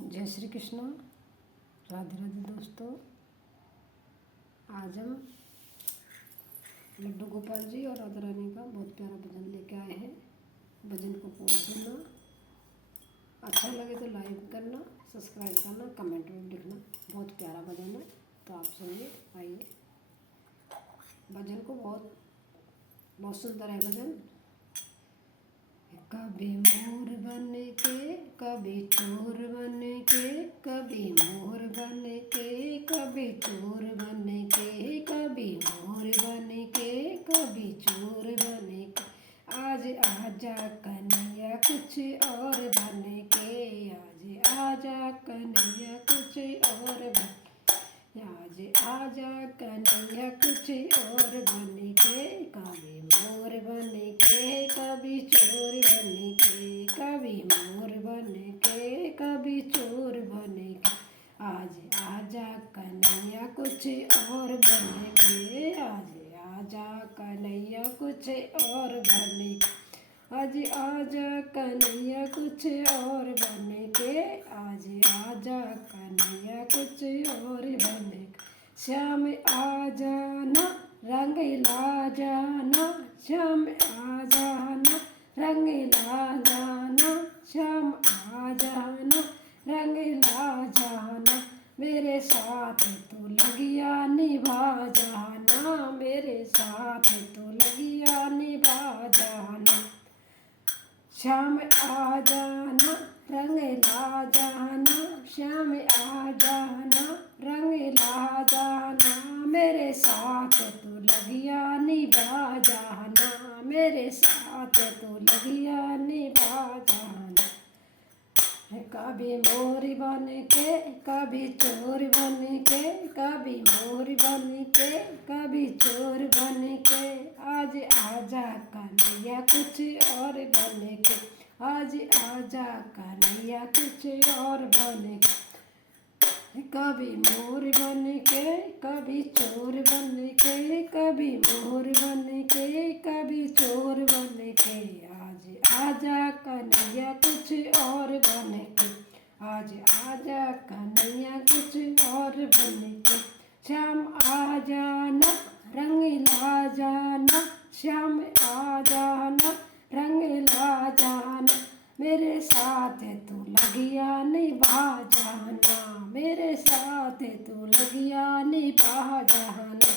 जय श्री कृष्ण। राधे राधे दोस्तों। आज हम लड्डू गोपाल जी और राधा रानी का बहुत प्यारा भजन लेके आए हैं। भजन को पूरा सुनना, अच्छा लगे तो लाइक करना, सब्सक्राइब करना, कमेंट में लिखना। बहुत प्यारा भजन है, तो आप सुनिए। आइए, भजन को बहुत सुंदर है भजन। कभी मोर बन के, कभी चोर बन के, कभी मोर बन के, कभी चोर बन के, कभी मोर बन के, कभी चोर बन के। आज आजा कन्हैया कुछ और बन के, आज आजा कन्हैया कुछ और बन, आज आजा कन्हैया कुछ और बन के। कभी मोर बन के, कभी चोर बन के, कभी मोर बन के, कभी चोर बन के। आज आजा कन्हैया कुछ और बन के, आज आजा कन्हैया कुछ और बन के। आज आजा कन्हैया कुछ और बन के, आज आजा कन्हैया कुछ और बन के। श्याम आ जाना रंग ला जाना, श्याम आ जाना रंग ला जाना, श्याम आ जाना रंग ला जाना। मेरे साथ तू लगिया निभा जाना, मेरे साथ तू लगिया निभा जाना। श्याम आ जाना रंग ला जाना, श्याम आ जाना रंग ला जाना। मेरे साथ तू लगिया निभा जाना, मेरे साथ तू लगिया निभा जाना। कभी मोर बन के, कभी चोर बन के, कभी मोर बन के, कभी चोर बन के। आज आजा कन्हैया कुछ और बन के, आज आजा कन्हैया कुछ और बन के। कभी मोर बन के, कभी चोर बन के, कभी मोर बन के, कभी चोर बन के। आज आजा कन्हैया कुछ और बन के, आज आजा कन्हैया कुछ और बन के। श्याम आ जाना रंग ला जाना, श्याम आ जाना रंग ला जाना। मेरे साथ तू लगिया निभा जाना, मेरे साथ तू लगिया निभा जाना।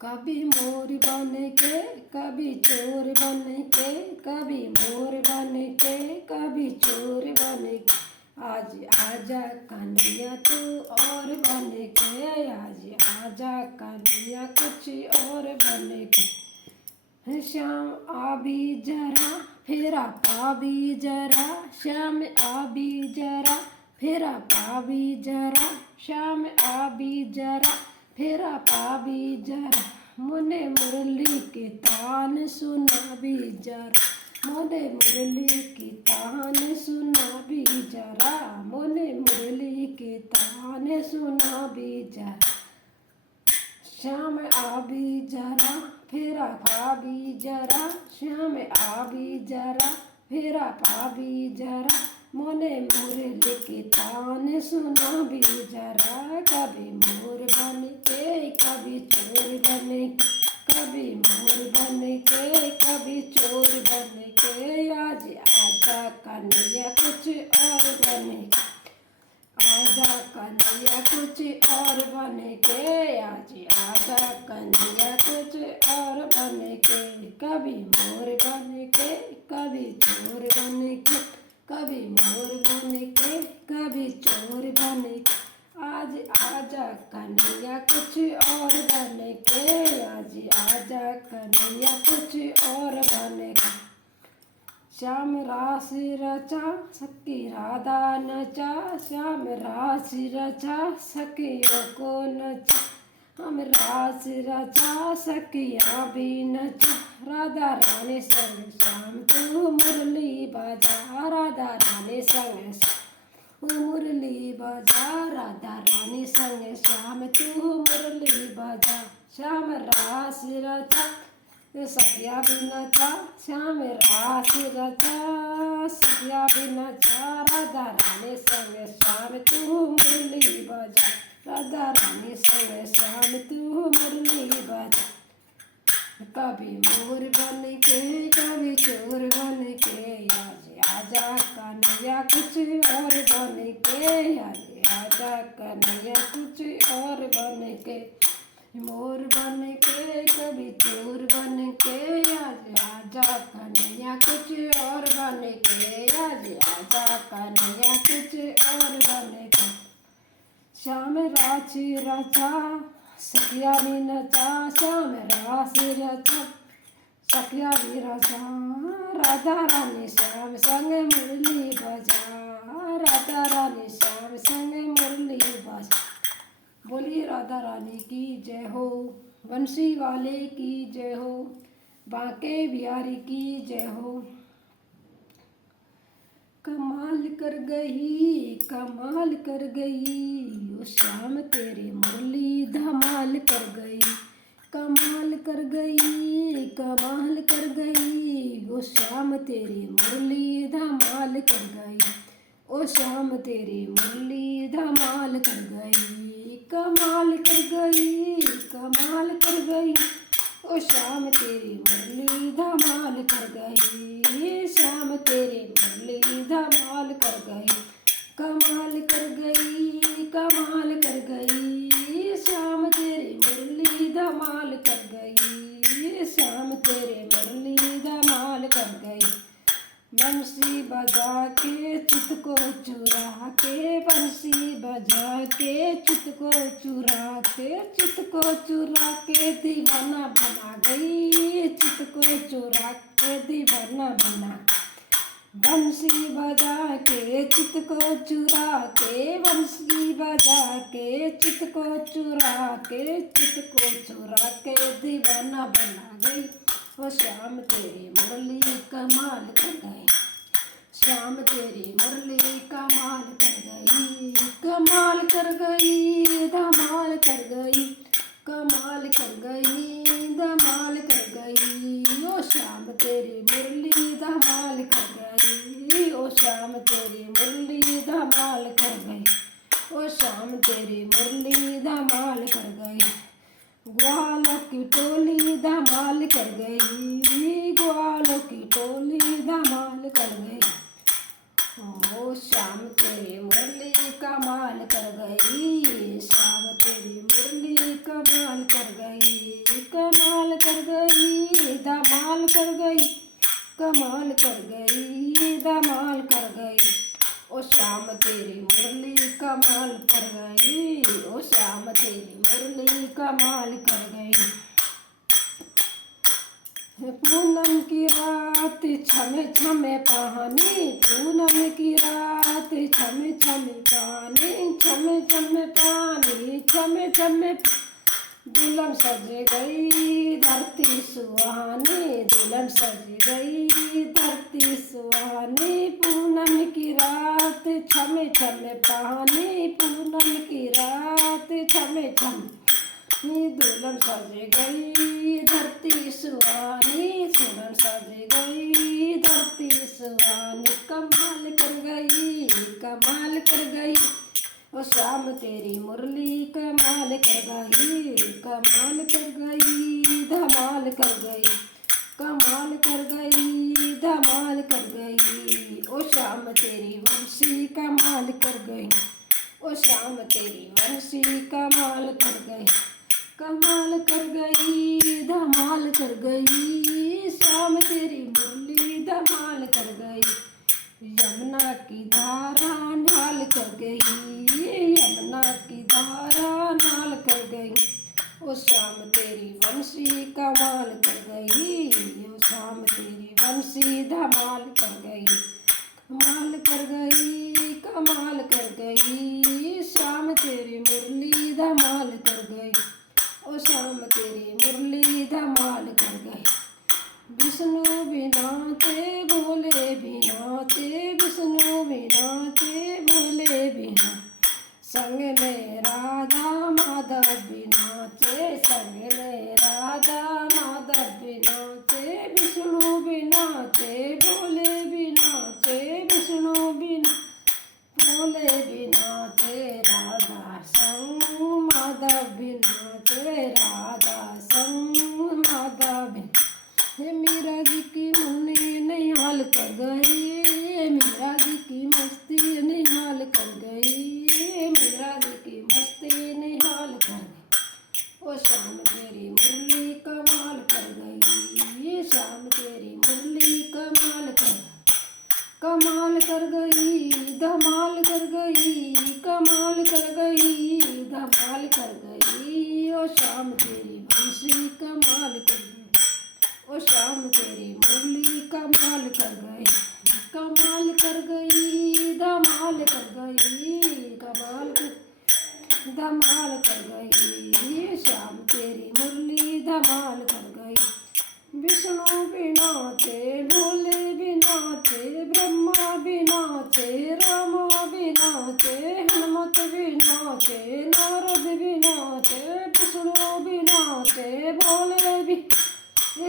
कभी मोर बन के, कभी चोर बन के, कभी मोर बन के, कभी चोर बन के। आज आजा कन्हैया तू और बन के, आज आजा कन्हैया कुछ और बन के। श्याम आ भी जरा फेरा पा भी जरा, श्याम आ भी जरा फेरा पा भी जरा, श्याम आ भी जरा फेरा पा भी जरा। मुने मुरली की तान सुना भी जरा, मुने मुरली की तान सुना भी जरा, मुने मुरली की तान सुना भी जरा। श्याम आ भी जरा फेरा पा भी जरा, श्याम आ भी जरा फेरा पा भी जरा। मोने मुरली की तान सुना भी जरा। कभी मोर बन के, कभी चोर बन के, कभी मोर बन के, कभी चोर बन के। आज आजा कन्हैया कुछ और बन के, आजा कन्हैया कुछ और बन के, आज आजा कन्हैया कुछ और बन के। कभी मोर बन के, कभी चोर बन के, कभी मोर बन के, कभी चोर बन के। आज आजा कन्हैया कुछ और बन के, आज आजा कन्हैया कुछ और बन के। श्याम रास रचा सखी राधा नचा, श्याम रास रचा सखियों को नचा। हम रास रचा सखियाँ भी नचा, राधा रानी संग श्याम तू मुरली बजा, राधा रानी संग श्याम मुरली बजा, राधा रानी संग श्याम तू मुरली बजा। श्याम रास रचा सखिया भी नचा श्याम रास रचा, सखिया भी नचा राधा रानी संग श्याम तू मुरली बजा, राधा रानी संग श्याम तू मुरली बजा। कभी मोर बन के कभी चोर बन के, आज आजा कन्हैया कुछ और बन के, आज आजा कन्हैया कुछ और बन के। मोर बन के कभी चोर बन के, आज आजा कन्हैया कुछ और बन के, आज आजा कन्हैया कुछ और बन के। श्याम राची रचा सखिया भी नचा, श्याम रास रचा सखिया भी रचा, राधा रानी श्याम संग मुरली बजा, राधा रानी श्याम संग मुरली बजा। बोलिए राधा रानी की जय हो, बंसी वाले की जय हो, बांके बिहारी की जय हो। कमाल कर गई कमाल कर गई, ओ श्याम तेरी मुरली धमाल कर गई, कमाल कर गई कमाल कर गई, ओ श्याम तेरी मुरली धमाल कर गई, ओ श्याम तेरी मुरली धमाल कर गई, कमाल कर गई कमाल कर गई, ओ श्याम तेरी मुरली धमाल कर गई, श्याम तेरी मुरली धमाल कर गई, कमाल कर गई कमाल कर गई, श्याम तेरी मुरली धमाल कर गई, श्याम तेरी मुरली धमाल कर गई। बंसी बजा के चित को चुरा के, बंसी बजा के चित को चुरा के, चित को चुरा के दीवाना बना गई, चित को चुरा के दीवाना बना। बंसी बजा के चित को चुरा के, बंसी बजा के चित को चुरा के, चित को चुरा के दीवाना बना गई, ओ श्याम तेरी मुरली कमाल कर गई, श्याम तेरी मुरली कमाल कर गई, कमाल कर गई धमाल कर गई, कमाल कर गई धमाल कर गई, ओ श्याम तेरी मुरली धमाल कर गई, ओ श्याम तेरी मुरली धमाल कर गई, ओ श्याम तेरी मुरली धमाल कर गई। ग्वालों की टोली धमाल कर गई, ग्वालों की टोली धमाल कर गई, ओ श्याम तेरी मुरली कमाल कर गई, श्याम तेरी मुरली कमाल कर गई, कमाल कर गई धमाल कर गई, कमाल कर गई धमाल कर गई, ओ श्याम तेरी मुरली कमाल कर गई, ओ श्याम तेरी मुरली कमाल कर गई। पूनम की रात छमे छमे पानी, पूनम की रात छमे छमे पानी, छमे छमे पानी छमे छमे, दुल्हन सज गई धरती सुहानी, दुल्हन सज गई धरती सुहानी, पूनम की रात छमे छमे पानी, पूनम की रात छमे छमे, दुल्हन सज गई धरती सुहानी, दुल्हन सज गई धरती सुहानी, कमाल कर गई कमाल कर गई, ओ श्याम तेरी मुरली कमाल कर गई, कमाल कर गई धमाल कर गई, कमाल कर गई धमाल कर गई, ओ श्याम तेरी बंसी कमाल कर गई, ओ श्याम तेरी बंसी कमाल कर गई, कमाल कर गई धमाल कर गई, श्याम तेरी मुरली धमाल कर गई, यमुना की धारा नाल कर गई, यमुना की धारा नाल कर गई, ओ श्याम तेरी बंसी कमाल कर गई, ओ श्याम तेरी बंसी धमाल कर गई, कमाल कर गई कमाल कर गई, श्याम तेरी मुरली धमाल कर गई, ओ श्याम तेरी मुरली धमाल कर गई। विष्णु बिना ते भोले बिना ते, विष्णु बिना ते भोले बिना, संग में राधा माधव बिना ते, संग में राधा माधव बिना बिना भोले बिना चे राधा संग माधव बिना चे राधा संग माधव बिना। हे मीरा जी की मुन्नी निहाल कर गई, मीरा जी की मस्ती निहाल कर गई, मीरा जी की मस्ती निहाल कर गई। ओ शाम तेरी मुरली कमाल कर गई, शाम तेरी मुरली कमाल कर गई, धमाल कर गई, कमाल कर गई, धमाल कर गई। ओ शाम तेरी बंसी कमाल कर गई, ओ शाम तेरी मुरली कमाल कर गई, कमाल कर गई, धमाल कर गई, धमाल कर गई। शाम तेरी मुरली धमाल कर गई। विष्णु बिना चे भोले बिना चे, ब्रह्मा बिना चे रामा बिना चे, हनुमत बिना चे नारद बिना चे, विष्णु बिना चे भोले भी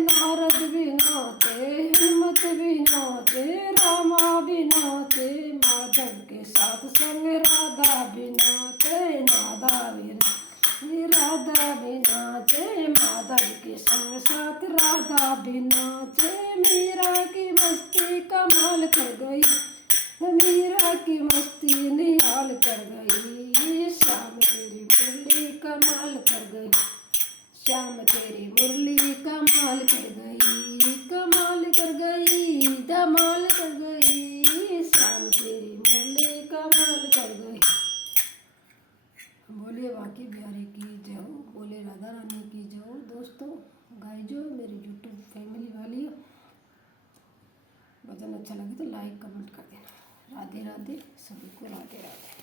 नारद बिना चे, हनुमत बिना चे रामा बिना चे, माधव के साथ संग राधा बिना चे, नादा बिना राधा बिना चे, माधव के संग साथ राधा बिना चे। मीरा की मस्ती कमाल कर गई, मीरा की मस्ती निहाल कर गई। शाम तेरी मुरली कमाल कर गई, शाम तेरी मुरली कमाल कर गई, कमाल कर गई, धमाल कर गई। शाम तेरी मुरली कमाल कर गई। बोले बाकी बिहारी की जय हो, बोले राधा रानी की जय हो। दोस्तों गाइजो मेरी यूट्यूब फैमिली वाली, भजन अच्छा लगे तो लाइक कमेंट कर देना। राधे राधे, सभी को राधे राधे।